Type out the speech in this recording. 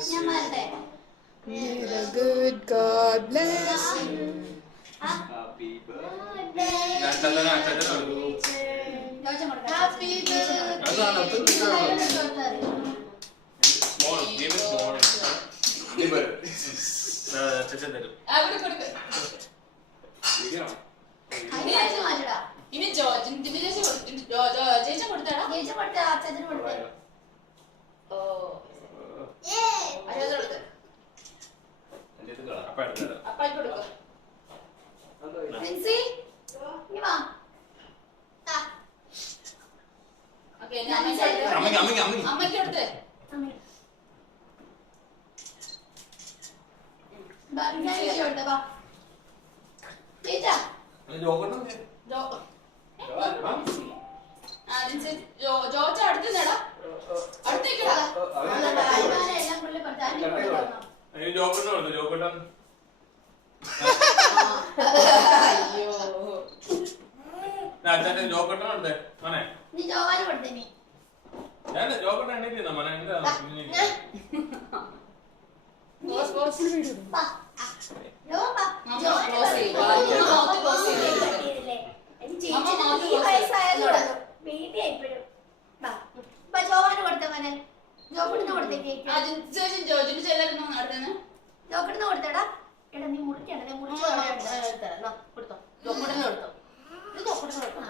May the good God bless you. Happy birthday. Happy birthday. Small, give it small. Give it. ഇനി ചേച്ചി കൊടുത്തടാ അച്ഛന് കൊടുത്തേ ഓ അപ്പായി കൊടുക്കും അമ്മയ്ക്ക് കൊടുത്തേ ജോച്ച അടുത്തുന്നടാ അടുത്തേക്കടാ ജോക്കട്ടുണ്ട് മോനെ നീ ജോവാന് കൊടുത്തേ നീ ജോക്കട്ട എണ്ണീറ്റിരുന്ന മോനെ എന്താ ജോവാന് കൊടുത്ത മോനെ ജോക്കട്ടിന് കൊടുത്തേ കേക്ക് ജോജിന് ചെല്ലായിരുന്നു നടത്തുന്നത് ജോക്കട്ടിന് കൊടുത്തടാ എടാ നീ മുറിക്കണ്ട നീ മുറിച്ചു കൊടുത്തോ ജോക്കട്ടിന് കൊടുത്തോ ജോക്കട്ടിന് കൊടുത്തോ